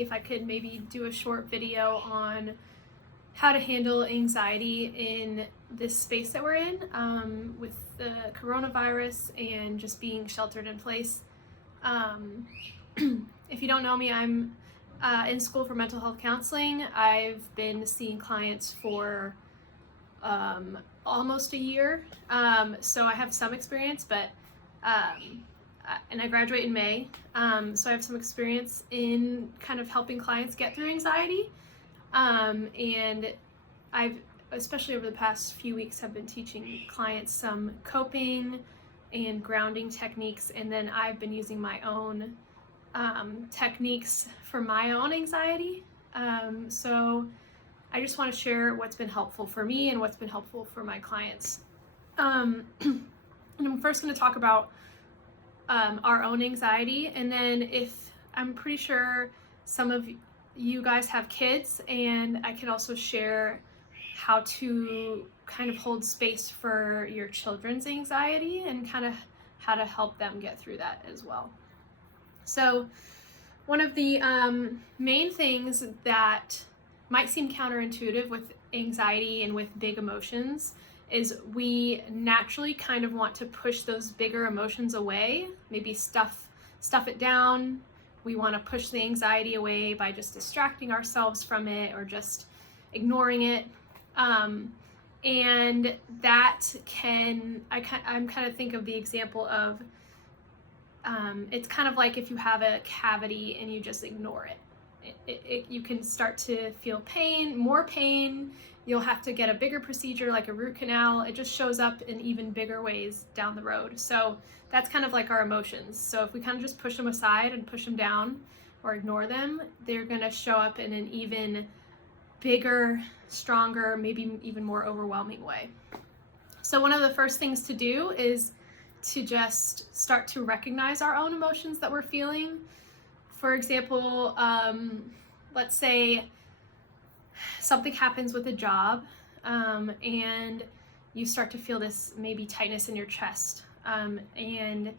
me if I could maybe do a short video on how to handle anxiety in this space that we're in with the coronavirus and just being sheltered in place. If you don't know me, I'm in school for mental health counseling. I've been seeing clients for almost a year, so I have some experience, but and I graduate in May, so I have some experience in kind of helping clients get through anxiety, and I've, especially over the past few weeks, have been teaching clients some coping and grounding techniques, and then I've been using my own techniques for my own anxiety. So I just want to share what's been helpful for me and what's been helpful for my clients. And I'm first going to talk about our own anxiety, and then if I'm pretty sure some of you guys have kids, and I can also share how to kind of hold space for your children's anxiety and kind of how to help them get through that as well. So one of the main things that might seem counterintuitive with anxiety and with big emotions is we naturally kind of want to push those bigger emotions away, maybe stuff it down. We want to push the anxiety away by just distracting ourselves from it or just ignoring it. And that I'm kind of think of the example of it's kind of like if you have a cavity and you just ignore it. You can start to feel pain, more pain. You'll have to get a bigger procedure like a root canal. It just shows up in even bigger ways down the road. So that's kind of like our emotions. So if we kind of just push them aside and push them down or ignore them, they're going to show up in an even bigger, stronger, maybe even more overwhelming way. So one of the first things to do is to just start to recognize our own emotions that we're feeling. For example, let's say something happens with a job and you start to feel this maybe tightness in your chest, and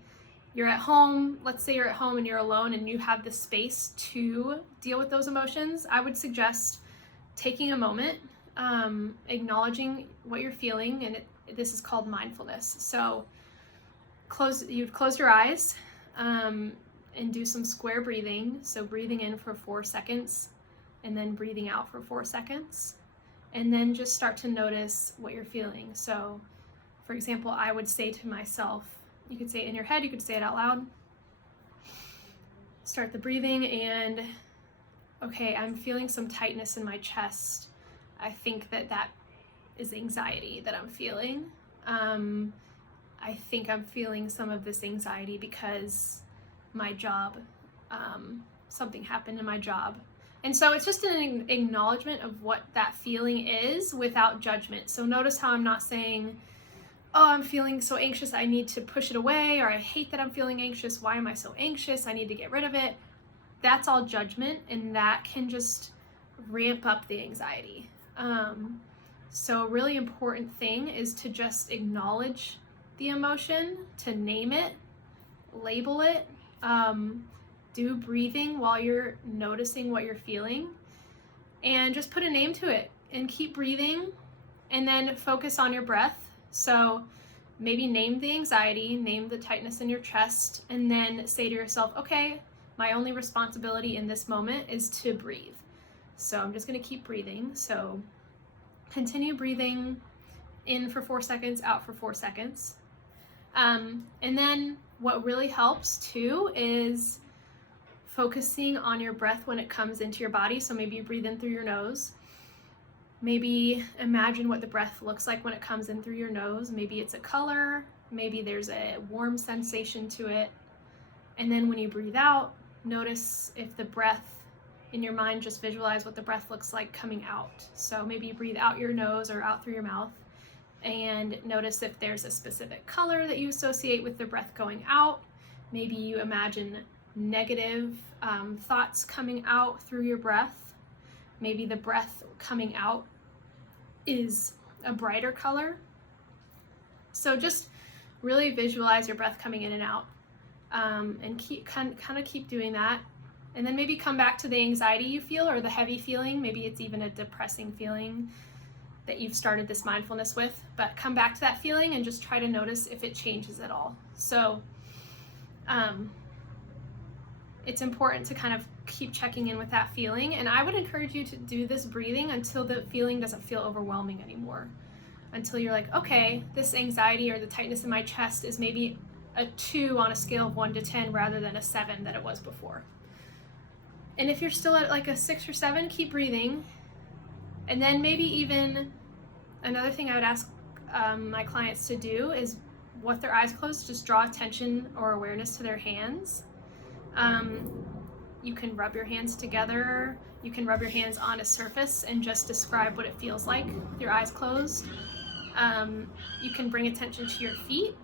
you're at home. Let's say you're at home and you're alone and you have the space to deal with those emotions. I would suggest taking a moment, acknowledging what you're feeling, and this is called mindfulness. So you'd close your eyes and do some square breathing. So breathing in for 4 seconds and then breathing out for 4 seconds, and then just start to notice what you're feeling. So for example, I would say to myself, you could say it in your head, you could say it out loud. Start the breathing and, okay, I'm feeling some tightness in my chest. I think that is anxiety that I'm feeling. I think I'm feeling some of this anxiety because my job, something happened in my job. And so it's just an acknowledgement of what that feeling is without judgment. So notice how I'm not saying, oh, I'm feeling so anxious, I need to push it away, or I hate that I'm feeling anxious, why am I so anxious, I need to get rid of it. That's all judgment, and that can just ramp up the anxiety. So a really important thing is to just acknowledge the emotion, to name it, label it, do breathing while you're noticing what you're feeling, and just put a name to it and keep breathing, and then focus on your breath. So maybe name the anxiety, name the tightness in your chest, and then say to yourself, okay, my only responsibility in this moment is to breathe. So I'm just going to keep breathing. So continue breathing in for 4 seconds, out for 4 seconds. And then what really helps too is focusing on your breath when it comes into your body. So maybe you breathe in through your nose. Maybe imagine what the breath looks like when it comes in through your nose. Maybe it's a color, maybe there's a warm sensation to it. And then when you breathe out, notice if the breath in your mind, just visualize what the breath looks like coming out. So maybe you breathe out your nose or out through your mouth, and notice if there's a specific color that you associate with the breath going out. Maybe you imagine negative thoughts coming out through your breath. Maybe the breath coming out is a brighter color. So just really visualize your breath coming in and out, and keep doing that. And then maybe come back to the anxiety you feel or the heavy feeling. Maybe it's even a depressing feeling that you've started this mindfulness with, but come back to that feeling and just try to notice if it changes at all. So it's important to kind of keep checking in with that feeling. And I would encourage you to do this breathing until the feeling doesn't feel overwhelming anymore. Until you're like, okay, this anxiety or the tightness in my chest is maybe a 2 on a scale of 1 to 10 rather than a 7 that it was before. And if you're still at like a 6 or 7, keep breathing. And then maybe even another thing I would ask my clients to do is, with their eyes closed, just draw attention or awareness to their hands. You can rub your hands together. You can rub your hands on a surface and just describe what it feels like with your eyes closed. You can bring attention to your feet.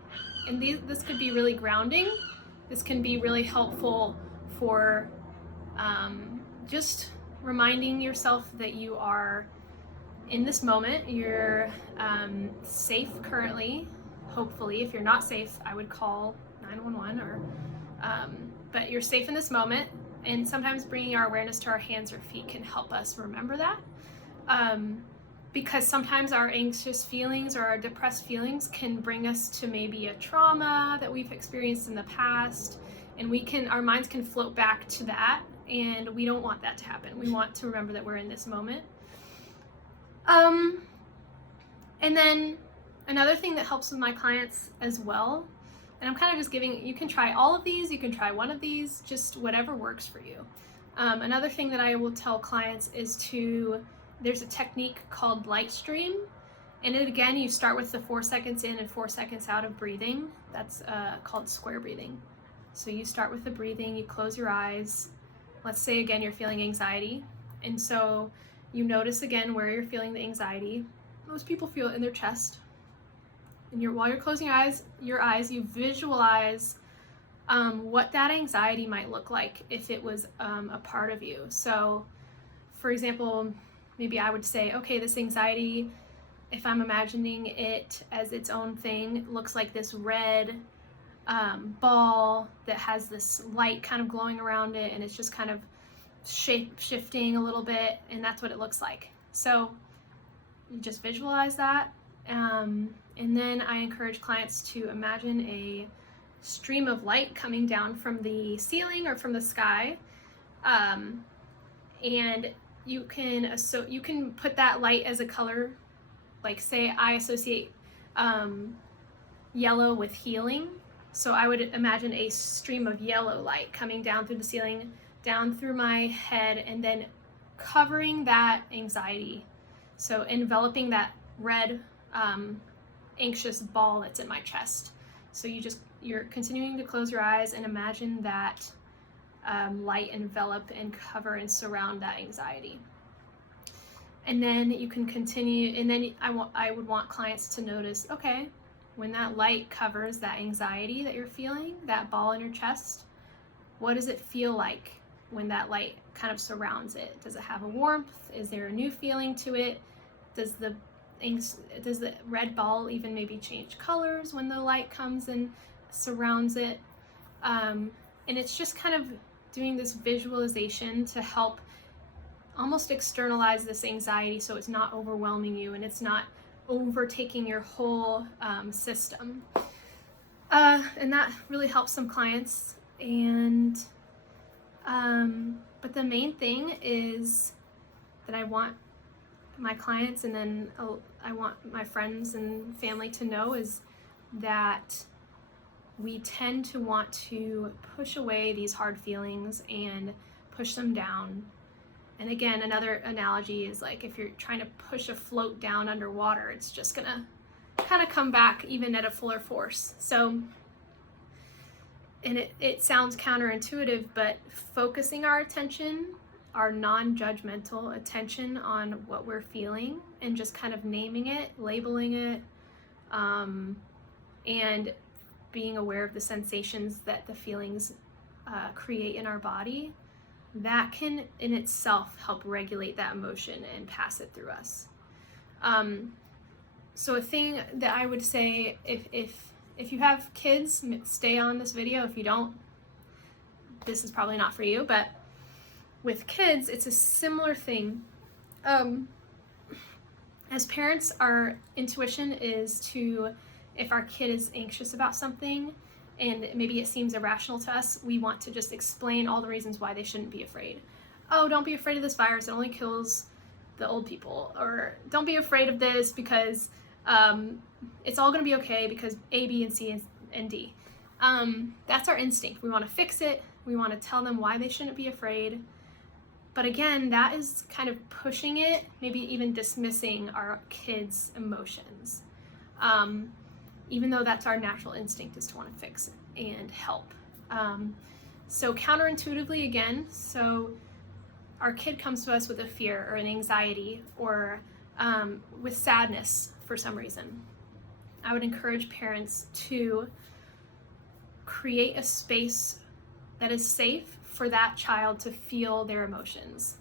And this could be really grounding. This can be really helpful for just reminding yourself that you are in this moment. You're safe currently. Hopefully, if you're not safe, I would call 911 or but you're safe in this moment. And sometimes bringing our awareness to our hands or feet can help us remember that. Because sometimes our anxious feelings or our depressed feelings can bring us to maybe a trauma that we've experienced in the past, and our minds can float back to that, and we don't want that to happen. We want to remember that we're in this moment. And then another thing that helps with my clients as well, and I'm kind of just you can try all of these, you can try one of these, just whatever works for you. Another thing that I will tell clients is there's a technique called light stream. And again, you start with the 4 seconds in and 4 seconds out of breathing. That's called square breathing. So you start with the breathing, you close your eyes. Let's say again, you're feeling anxiety. And so you notice again where you're feeling the anxiety. Most people feel it in their chest. And while you're closing your eyes, you visualize what that anxiety might look like if it was a part of you. So for example, maybe I would say, okay, this anxiety, if I'm imagining it as its own thing, looks like this red ball that has this light kind of glowing around it, and it's just kind of shifting a little bit, and that's what it looks like. So you just visualize that. And then I encourage clients to imagine a stream of light coming down from the ceiling or from the sky. And you can put that light as a color, like say I associate yellow with healing. So I would imagine a stream of yellow light coming down through the ceiling, down through my head, and then covering that anxiety. So enveloping that red anxious ball that's in my chest. So you're continuing to close your eyes and imagine that light envelop and cover and surround that anxiety. And then you can continue, and then I would want clients to notice, okay, when that light covers that anxiety that you're feeling, that ball in your chest, what does it feel like when that light kind of surrounds it? Does it have a warmth? Is there a new feeling to it? Does the red ball even maybe change colors when the light comes and surrounds it? And it's just kind of doing this visualization to help almost externalize this anxiety so it's not overwhelming you and it's not overtaking your whole system. And that really helps some clients. And but the main thing is that I want my clients, and then I want my friends and family to know, is that we tend to want to push away these hard feelings and push them down. And again, another analogy is like if you're trying to push a float down underwater, it's just gonna kind of come back even at a fuller force. So, and it sounds counterintuitive, but focusing our attention, our non-judgmental attention on what we're feeling and just kind of naming it, labeling it, and being aware of the sensations that the feelings create in our body, that can in itself help regulate that emotion and pass it through us. So a thing that I would say, if you have kids, stay on this video. If you don't, this is probably not for you. But with kids, it's a similar thing. As parents, our intuition is to, if our kid is anxious about something and maybe it seems irrational to us, we want to just explain all the reasons why they shouldn't be afraid. Oh, don't be afraid of this virus, it only kills the old people. Or don't be afraid of this because it's all going to be okay because A, B, and C, and D. That's our instinct. We want to fix it. We want to tell them why they shouldn't be afraid. But again, that is kind of pushing it, maybe even dismissing our kids' emotions. Even though that's our natural instinct, is to want to fix it and help. So counterintuitively again, so our kid comes to us with a fear or an anxiety or with sadness for some reason. I would encourage parents to create a space that is safe for that child to feel their emotions.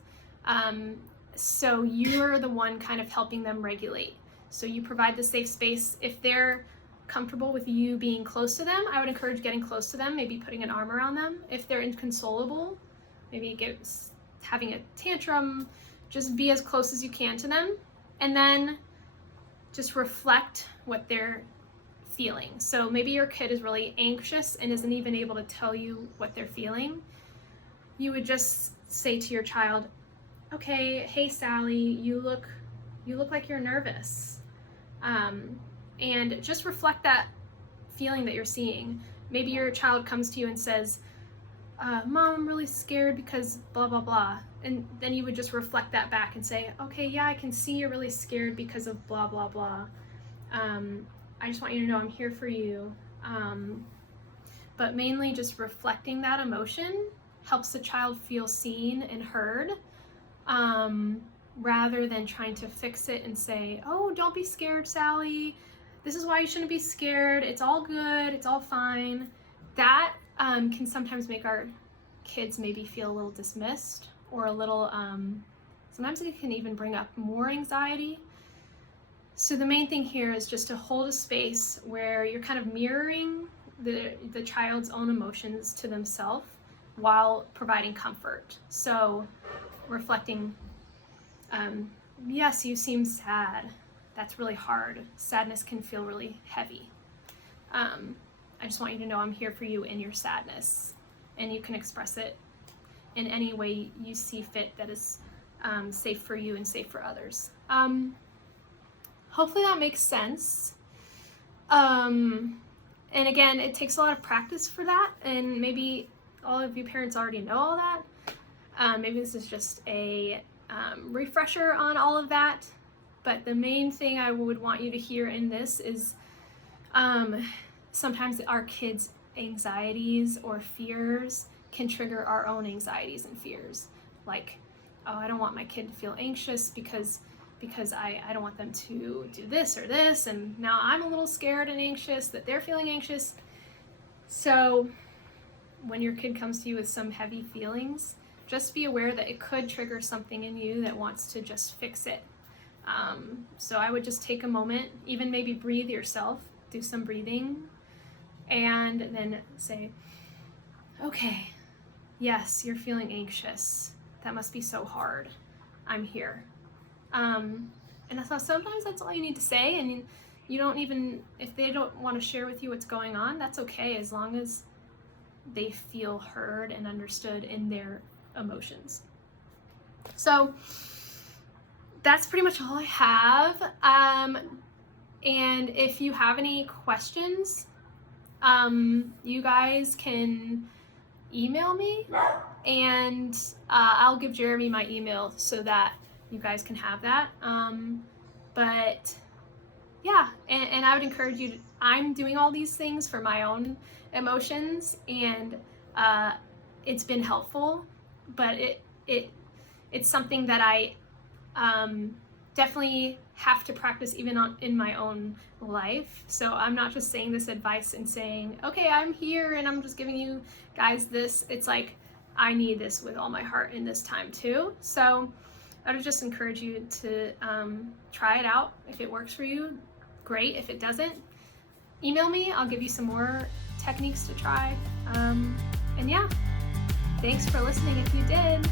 So you're the one kind of helping them regulate. So you provide the safe space. If they're comfortable with you being close to them, I would encourage getting close to them, maybe putting an arm around them. If they're inconsolable, maybe having a tantrum, just be as close as you can to them. And then just reflect what they're feeling. So maybe your kid is really anxious and isn't even able to tell you what they're feeling. You would just say to your child, okay, hey Sally, you look like you're nervous. And just reflect that feeling that you're seeing. Maybe your child comes to you and says, Mom, I'm really scared because blah, blah, blah. And then you would just reflect that back and say, okay, yeah, I can see you're really scared because of blah, blah, blah. I just want you to know I'm here for you. But mainly just reflecting that emotion helps the child feel seen and heard, rather than trying to fix it and say, oh, don't be scared, Sally. This is why you shouldn't be scared. It's all good. It's all fine. That can sometimes make our kids maybe feel a little dismissed or a little, sometimes it can even bring up more anxiety. So the main thing here is just to hold a space where you're kind of mirroring the child's own emotions to themselves while providing comfort. So reflecting, yes, you seem sad. That's really hard. Sadness can feel really heavy. I just want you to know I'm here for you in your sadness, and you can express it in any way you see fit that is safe for you and safe for others. Hopefully that makes sense. And again, it takes a lot of practice for that, and maybe all of you parents already know all that. Maybe this is just a refresher on all of that, but the main thing I would want you to hear in this is sometimes our kids' anxieties or fears can trigger our own anxieties and fears. Like, oh, I don't want my kid to feel anxious because I don't want them to do this or this, and now I'm a little scared and anxious that they're feeling anxious. So when your kid comes to you with some heavy feelings, just be aware that it could trigger something in you that wants to just fix it. So I would just take a moment, even maybe breathe yourself, do some breathing, and then say, okay, yes, you're feeling anxious. That must be so hard. I'm here. And so sometimes that's all you need to say, and you don't even, if they don't want to share with you what's going on, that's okay, as long as they feel heard and understood in their emotions. So that's pretty much all I have. And if you have any questions, you guys can email me, and I'll give Jeremy my email so that you guys can have that. But yeah, and I would encourage you to, I'm doing all these things for my own emotions, and it's been helpful, but it's something that I definitely have to practice even in my own life. So I'm not just saying this advice and saying, okay, I'm here and I'm just giving you guys this. It's like, I need this with all my heart in this time too. So I would just encourage you to try it out. If it works for you, great. If it doesn't, email me. I'll give you some more techniques to try. And yeah, thanks for listening if you did.